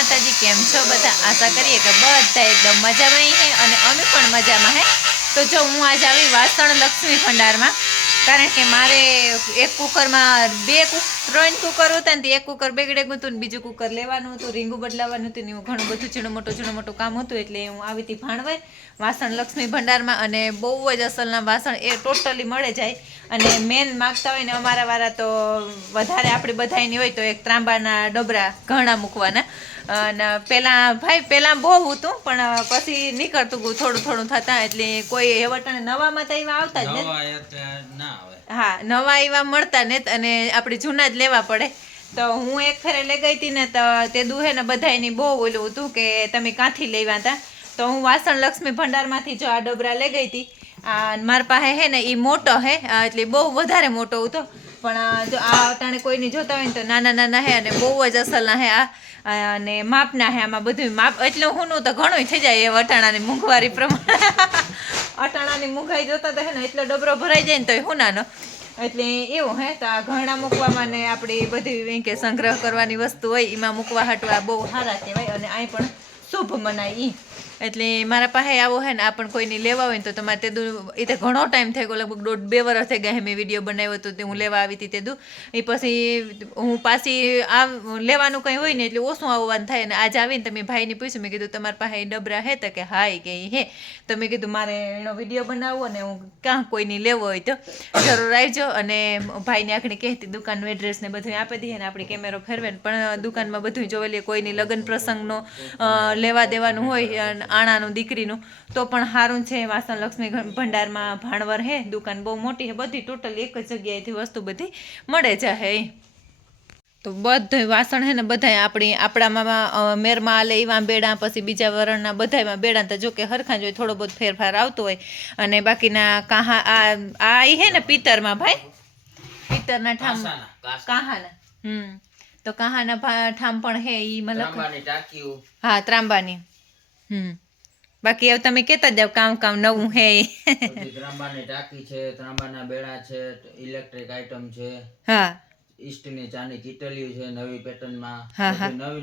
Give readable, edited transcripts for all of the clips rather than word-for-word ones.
માતાજી, કેમ છો બધા? આશા કરીએ કે બધા એકદમ મજામાં હે અને અમે પણ મજામાં હે. તો જો હું આજે આવી વાસણ લક્ષ્મી ભંડારમાં, કારણ કે મારે એક કુકરમાં ત્રણ કુકર હતા ને, એક કુકર બગડે ગયું હતું ને બીજું કુકર લેવાનું હતું, રીંગું બદલાવાનું હતું ને એવું ઘણું બધું ઝીણું મોટું કામ હતું. એટલે હું આવી હતી ભાણવર વાસણ લક્ષ્મી ભંડારમાં, અને બહુ જ અસલના વાસણ એ ટોટલી મળે જાય. અને મેન માગતા હોય ને અમારા વાળા તો વધારે આપણે બધાની હોય તો એક ત્રાંબાના ડબરા ઘણા મૂકવાના. અને પહેલાં બહુ હતું, પણ પછી નીકળતું ગયું થોડું થોડું થતા. એટલે કોઈ હેવટાણે નવામાં તો એવા આવતા જ ને, હા, નવા એવા મળતા ને, અને આપણે જૂના જ લેવા પડે. તો હું એક ફેરે લઈ ગઈ હતી ને, તો તે દુહે ને બધાની બહુ ઓલું હતું કે તમે ક્યાંથી લેવા હતા. તો હું વાસણ લક્ષ્મી ભંડારમાંથી જો આ ડબરા લઈ ગઈ હતી. મારા પાસે હે ને એ મોટો હે, એટલે બહુ વધારે મોટો હતો. પણ જો આ અટાણે કોઈની જોતા હોય ને તો નાના નાના હે અને બહુ જ અસલના હે આ. અને માપના હે, આમાં બધું માપ એટલે હુંનું તો ઘણું થઈ જાય એ અટાણાની મોંઘવારી પ્રમાણે. અટાણાની મોંઘાઈ જોતા તો હે ને એટલો ડબરો ભરાઈ જાય ને તો હુનાનો. એટલે એવું હે. તો આ ઘરણા મૂકવામાં ને આપણી બધી કે સંગ્રહ કરવાની વસ્તુ હોય એમાં મૂકવા હાટવા બહુ સારા કહેવાય, અને અહીં પણ શુભ મનાય ઈ. એટલે મારા પાસે આવો હે ને, આ પણ કોઈને લેવા હોય ને તો તમારે તે એ તો ઘણો ટાઈમ થઈ ગયો, લગભગ 1.5-2 વર્ષ થઈ ગયા. મેં વિડીયો બનાવ્યો હતો તે હું લેવા આવી હતી તે દુ. એ પછી હું પાછી લેવાનું કંઈ હોય ને એટલે ઓછું આવવાનું થાય. અને આજે આવીને તમે ભાઈને પૂછ્યું, મેં કીધું તમારા પાસે ડબરા હે? તો કે હા કે હે. તો મેં કીધું મારે એનો વિડીયો બનાવવો ને હું ક્યાં કોઈને લેવો હોય તો જરૂર આવજો. અને ભાઈને આખણી કહેતી દુકાનનું એડ્રેસ ને બધું આપી દઈએ ને આપણે કેમેરો ફેરવે ને, પણ દુકાનમાં બધું જોઈ કોઈની લગ્ન પ્રસંગનો લેવા દેવાનું હોય આણાનું દીકરીનું તો પણ સારું છે. વાસણ લક્ષ્મી ભંડારમાં ભાણવર હે, દુકાન બહુ મોટી હે, બધી ટોટલ એક જ જગ્યાએથી વસ્તુ બધી મળે જાય. તો બધું વાસણ હે ને બધા આપણામાં મેરમાં આલે એવા બેડા, પછી બીજા વરણના બધામાં બેડા. તો જો કે હરખા જ હોય, થોડો બધો ફેરફાર આવતો હોય. અને બાકીના આ હે ને પિત્તરમાં, ભાઈ પિત્તરના ઠામ કાહાના. તો કાહાના ઠામ પણ હે ઈ મતલબ, હા, ત્રાંબાની. બાકી હવે તમે કેતા જાવ કામ નવું હે. ત્રાંબાની ટાંકી છે, ત્રાંબાના બેડા છે, ઇલેક્ટ્રિક આઇટમ છે, હા, ઈસ્ટની ચાની કીટલીઓ છે નવી પેટર્નમાં,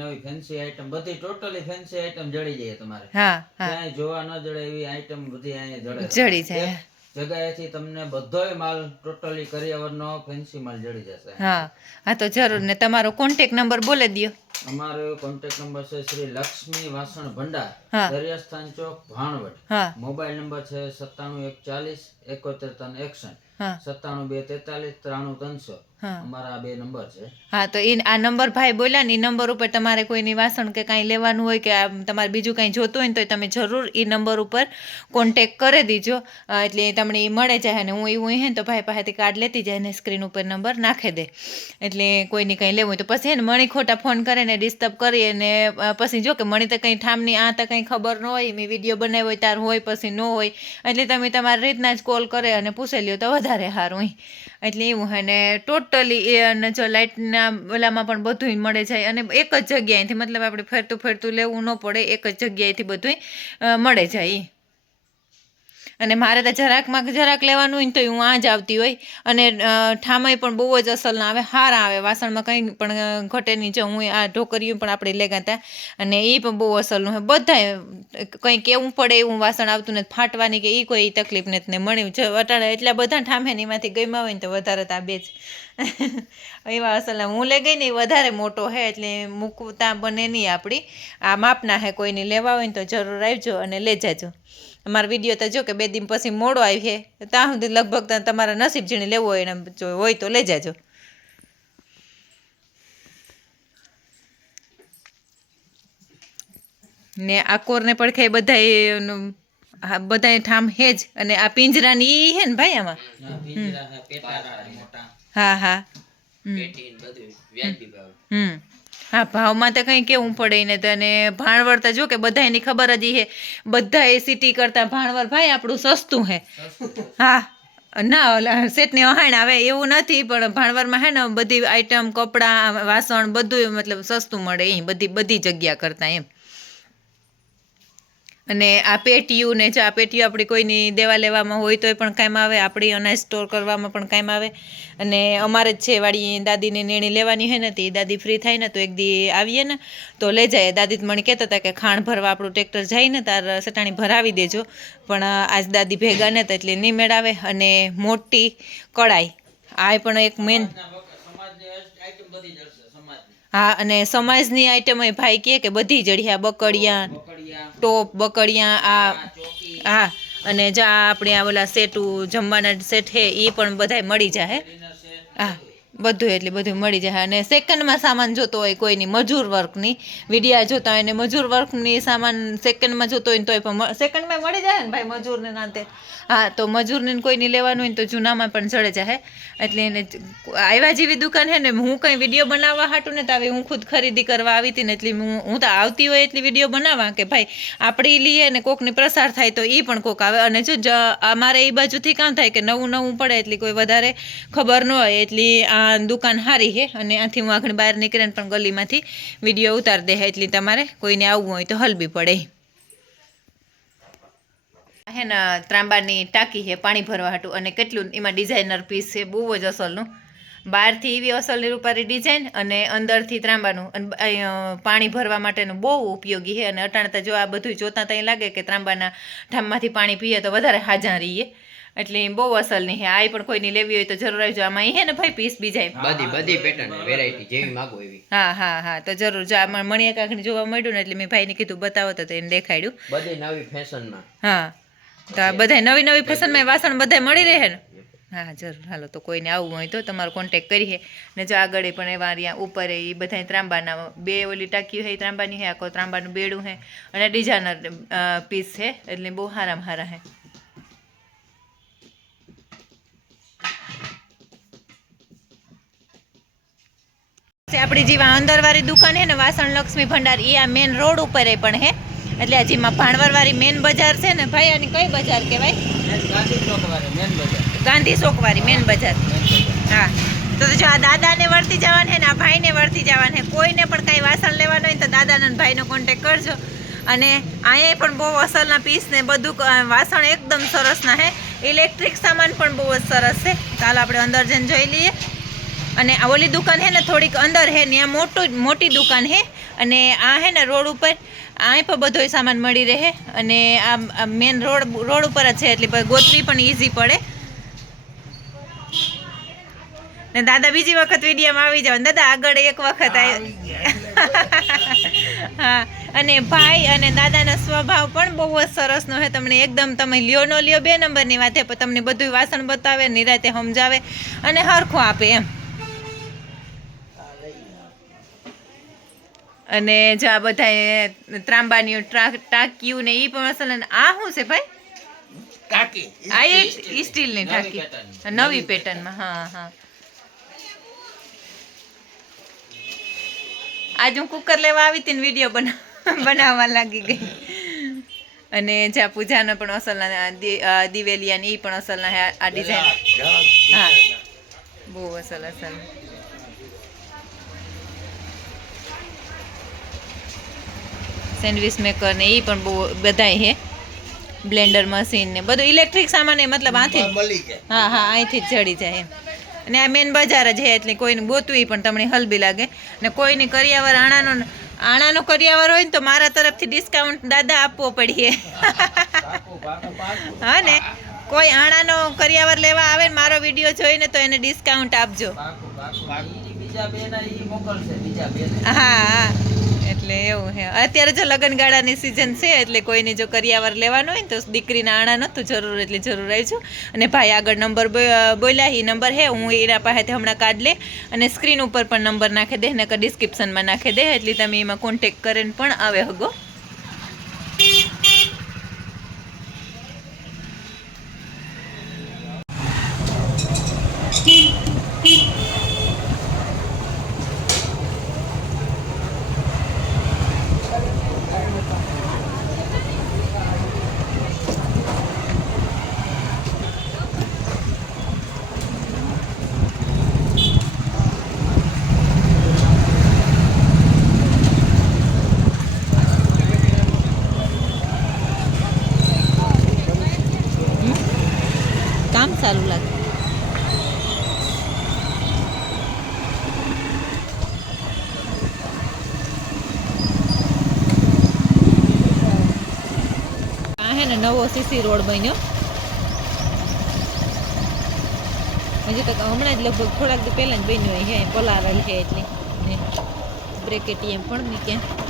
નવી ફેન્સી આઇટમ, બધી ટોટલી ફેન્સી આઇટમ જડી જાય તમારે. ક્યાંય જોવા ન જડે એવી આઇટમ બધી અહીંયા જડી જાય. જગ્યાએથી તમને બધોય માલ ટોટલી કરિયાવરનો ફેન્સી માલ જડી જશે. હા તો જરૂર. ને તમારો કોન્ટેક્ટ નંબર બોલે દ્યો. અમારો કોન્ટેક્ટ નંબર છે શ્રી લક્ષ્મી વાસણ ભંડાર, દરિયાસ્થાન ચોક, ભાણવડ. મોબાઈલ નંબર છે 97 140 71 361, 97 243 93 300. અમારા 2 નંબર છે. હા, તો આ નંબર ભાઈ બોલ્યા ને, એ નંબર ઉપર તમારે કોઈની વાસણ કે કાંઈ લેવાનું હોય કે તમારે બીજું કાંઈ જોતું હોય ને તો તમે જરૂર એ નંબર ઉપર કોન્ટેક કરી દીજો. એટલે તમને એ મળે જાય. ને હું એવું હે ને તો ભાઈ પાસેથી કાર્ડ લેતી જાય ને સ્ક્રીન ઉપર નંબર નાખી દે. એટલે કોઈને કંઈ લેવું હોય તો પછી ને મણી ખોટા ફોન કરે ને ડિસ્ટર્બ કરીએ ને, પછી જો કે મણી તો કંઈ ઠામની આ તો કંઈ ખબર ન હોય, મેં વિડીયો બનાવ્યો હોય તાર હોય પછી ન હોય. એટલે તમે તમારી રીતના જ કોલ કરે અને પૂછી લ્યો તો વધારે સારું. એટલે એવું હે ને ટોટલી એ. અને જો લાઇટના ઓલામાં પણ બધું મળે જાય, અને એક જ જગ્યાએથી, મતલબ આપણે ફરતું લેવું ન પડે, એક જ જગ્યાએથી બધું મળે જાય. અને મારે તો જરાક લેવાનું હોય ને તો હું આ જ આવતી હોય. અને ઠામય પણ બહુ જ અસલના આવે, સારા આવે, વાસણમાં કંઈ પણ ઘટે નહીં. જો હું આ ઢોકરીયું પણ આપણે લેગા હતા અને એ પણ બહુ અસલનું હોય. બધા કંઈ કેવું પડે એવું વાસણ આવતું નથી, ફાટવાની કે એ કોઈ તકલીફ નથી ને મળ્યું. જો અટાણે એટલા બધા ઠામે ને એમાંથી ગમ્યા હોય ને તો વધારે તો આ બે જ એવા અસલના હું લઈ ગઈ ને એ વધારે મોટો હે, એટલે મૂકતા બને નહીં આપણી. આ માપના હે, કોઈને લેવા હોય ને તો જરૂર આવજો અને લઈ જાજો. અમારો વિડીયો તો જો કે 2 દિન પછી મોડો આવી છે, ત્યાં સુધી લગભગ તમારા નસીબ જીણે લેવો હોય ને હોય તો લઈ જાજો. ને આ કોરને પડખે બધા ઠામ હે જ. અને આ પિંજરાની ઈ હે ને ભાઈ આમાં. હા. હા, ભાવમાં તો કંઈ કેવું પડે ને. તને ભાણવર તો જો કે બધા એની ખબર જ હે, બધા એ સિટી કરતા ભાણવર ભાઈ આપણું સસ્તું હે. હા, ના ઓલા સેટની વહાણ આવે એવું નથી, પણ ભાણવરમાં હે ને બધી આઈટમ, કપડાં, વાસણ બધું મતલબ સસ્તું મળે. બધી જગ્યા કરતાં એમ. અને આ પેટીયું ને જો આ પેટીયું આપણી કોઈની દેવા લેવામાં હોય તોય પણ કામ આવે, આપણી અનાજ સ્ટોર કરવામાં પણ કામ આવે. અને અમારે જ છે વાળી દાદીને નેણી લેવાની હોય ને તે દાદી ફ્રી થાય ને તો એક દી આવીએ ને તો લઈ જાય. દાદી જ મને કહેતા હતા કે ખાણ ભરવા આપણું ટ્રેક્ટર જાય ને તાર સટાણી ભરાવી દેજો, પણ આજ દાદી ભેગા ને તો એટલે નહીં મેળાવે. અને મોટી કડાઈ આ પણ એક મેન, હા, અને સમાજની આઈટમ ભાઈ કે બધી જડિયા, બકડિયા, ટોપ બકડિયા, આ હા, અને જા આપણે આ ઓલા સેટું જમવાના સેટ છે એ પણ બધાય મળી જાય. હા, બધું એટલે બધું મળી જાય. અને સેકન્ડમાં સામાન જોતો હોય કોઈની મજૂર વર્કની વિડિયા જોતા હોય ને મજૂર વર્કની સામાન સેકન્ડમાં જોતો હોય તોય પણ સેકન્ડમાં મળી જાય ને ભાઈ મજૂરને નાતે. હા, તો મજૂરને કોઈની લેવાનું હોય તો જૂનામાં પણ ચડે જાય. એટલે એને આવ્યા જેવી દુકાન છે ને, હું કંઈ વિડીયો બનાવવા હાટું ને તો આવી હું ખુદ ખરીદી કરવા આવી હતી ને એટલે હું તો આવતી હોય એટલી વિડીયો બનાવવા કે ભાઈ આપણે લઈએ ને કોકની પ્રસાર થાય તો એ પણ કોક આવે. અને જો અમારે એ બાજુથી કામ થાય કે નવું નવું પડે એટલે કોઈ વધારે ખબર ન હોય એટલી આ દુકાન સારી છે. અને આથી હું આગળ બહાર નીકળીને પણ ગલીમાંથી વિડીયો ઉતાર દે એટલે તમારે કોઈને આવવું હોય તો હલવી પડે. હે ને ત્રાંબાની ટાંકી છે પાણી ભરવા હાટું, અને કેટલું એમાં ડિઝાઇનર પીસ છે બહુ જ અસલનું. બહારથી એવી અસલની રૂપારી ડિઝાઇન અને અંદરથી ત્રાંબાનું, અને પાણી ભરવા માટેનું બહુ ઉપયોગી છે. અને અટાણતા જો આ બધું જોતાં ત્યાં લાગે કે ત્રાંબાના ઠામમાંથી પાણી પીએ તો વધારે હાજા રહીએ, એટલે બહુ અસલની છે. આ પણ કોઈની લેવી હોય તો જરૂર આવજો. આમાં હે ને ભાઈ પીસ બીજા બધી પેટર્ન વેરાયટી જેવી માંગો એવી. હા હા હા, તો જરૂર. જો આમાં મણિયા કાકડી જોવા મળ્યું ને એટલે મેં ભાઈને કીધું બતાવો તો એને દેખાડ્યું. બધી નવી ફેશનમાં. હા, તો આ બધા નવી નવી ફેશનમાં વાસણ બધા મળી રહે ને. હા જરૂર. હાલો, તો કોઈને આવવું હોય તો તમારો કોન્ટેક કરીએ. ને જો આગળ પણ એવા રહ્યા ઉપર એ બધા ત્રાંબાના બે ઓલી ટાંકી છે ત્રાંબાની છે, આખો ત્રાંબાનું બેડું છે અને ડિઝાઇનર પીસ છે એટલે બહુ સારામાં સારા છે. આપણી જેવા અંદરવાળી દુકાન છે ને વાસણ લક્ષ્મી ભંડાર, એ આ મેન રોડ ઉપર પણ છે. એટલે આ જેમાં ભાણવરવાળી મેન બજાર છે ને ભાઈ, આની કઈ બજાર કહેવાય? ગાંધી ચોકવાળી મેન બજાર. હા, તો જો આ દાદાને વળતી જવાનું છે ને આ ભાઈને વળતી જવાનું છે. કોઈને પણ કાંઈ વાસણ લેવાનું હોય તો દાદાના ભાઈનો કોન્ટેક કરજો. અને અહીંયા પણ બહુ અસલના પીસ ને બધું વાસણ એકદમ સરસના છે. ઇલેક્ટ્રિક સામાન પણ બહુ જ સરસ છે. ચાલો આપણે અંદર જઈને જોઈ લઈએ. અને આ ઓલી દુકાન છે ને થોડીક અંદર છે ને આ મોટી દુકાન છે. અને આ છે ને રોડ ઉપર અહીં પણ બધો સામાન મળી રહે. અને આ મેન રોડ ઉપર જ છે એટલે ગોતવી પણ ઇઝી પડે. ને દાદા બીજી વખત વિડીયોમાં આવી જાવ. દાદા આગળ એક વખત હા, અને ભાઈ અને દાદાનો સ્વભાવ પણ બહુ જ સરસનો છે. તમને એકદમ તમે લ્યો ન લ્યો 2 નંબરની વાત છે, પણ તમને બધું વાસણ બતાવે, નિરાતે સમજાવે અને હરખું આપે એમ. અને જો આ બધા ત્રાંબાની ટાંકીયું ને એ પણ અસલ. આ શું છે ભાઈ? ટાંકી. આ એક સ્ટીલની ટાંકી નવી પેટર્નમાં. હા હા, આજ હું કુકર લેવા આવી હતી ને વિડીયો બનાવવા લાગી ગઈ. અને જ્યાં પૂજાનો પણ અસલના દિવેલિયા ને એ પણ અસલના આ ડિઝાઇન. હા, બહુ અસલ. સેન્ડવિચ મેકર ને એ પણ બહુ બધાય છે. બ્લેન્ડર મશીન ને બધું ઇલેક્ટ્રિક સામાન એ મતલબ આથી. હા હા, અહીંથી જ જડી જાય એમ. અને આ મેન બજાર જ છે એટલે કોઈને ગોતવી પણ તમને હલબી લાગે. ને કોઈની કરિયાવર આણાનો કરિયાવર હોય ને તો મારા તરફથી ડિસ્કાઉન્ટ દાદા આપવો પડીએ. હા ને, કોઈ આણાનો કરિયાવર લેવા આવે ને મારો વિડીયો જોઈને તો એને ડિસ્કાઉન્ટ આપજો. હા, એટલે એવું છે. અત્યારે જો લગ્નગાળાની સિઝન છે એટલે કોઈને જો કરિયાવર લેવાનું હોય ને તો દીકરીના આણા નહોતું જરૂર એટલે જરૂર આવજો. અને ભાઈ આગળ નંબર બોલ્યા એ નંબર છે, હું એના પાસેથી હમણાં કાર્ડ લે અને સ્ક્રીન ઉપર પણ નંબર નાખી દે ને ડિસ્ક્રિપ્શનમાં નાખી દે એટલે તમે એમાં કોન્ટેક કરીને પણ આવે હગો. સારું લાગે. આ હે ને નવો સીસી રોડ બન્યો. હજી તો હમણાં જ લગભગ થોડાક દી પહેલા જ બન્યો છે. પલારેલ છે એટલે ને બ્રેકેટીએમ પણ મૂક્યા.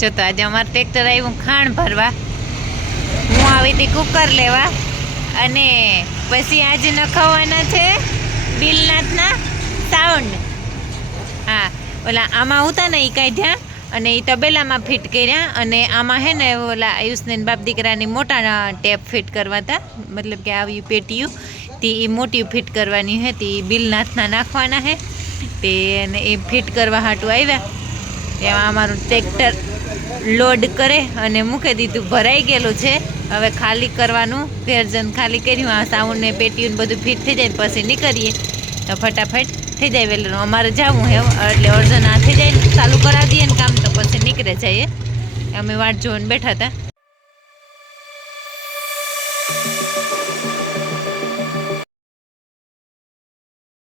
જો તો આજે અમારે ટ્રેક્ટર આવ્યું ખાણ ભરવા. હું આવી હતી કુકર લેવા અને પછી આજે નખાવવાના છે બિલનાથના સાઉન્ડ. હા, ઓલા આમાં હતા ને એ કાઢ્યા અને એ તબેલામાં ફિટ કર્યા અને આમાં હે ને ઓલા આયુષને બાપ દીકરાની મોટા ટેપ ફિટ કરવા હતા. મતલબ કે આવી પેટીયું તે એ મોટી ફિટ કરવાની હે તે બિલનાથના નાખવાના હે તે એ ફિટ કરવા હાટું આવ્યા. એમાં અમારું ટ્રેક્ટર લોડ કરે અને મૂકી દીધું, ભરાઈ ગયેલું છે. હવે ખાલી કરવાનું, ફેરજન ખાલી કર્યું. આ સાઉન્ડ ને પેટીયું બધું ફિટ થઈ જાય પછી નીકળીએ તો ફટાફટ થઈ જાય વહેલું. અમારે જવું હે એટલે અર્જન આ થઈ જાય ચાલુ કરાવી દઈએ ને કામ તો પછી નીકળે જઈએ. અમે વાટ જોઈને બેઠા હતા.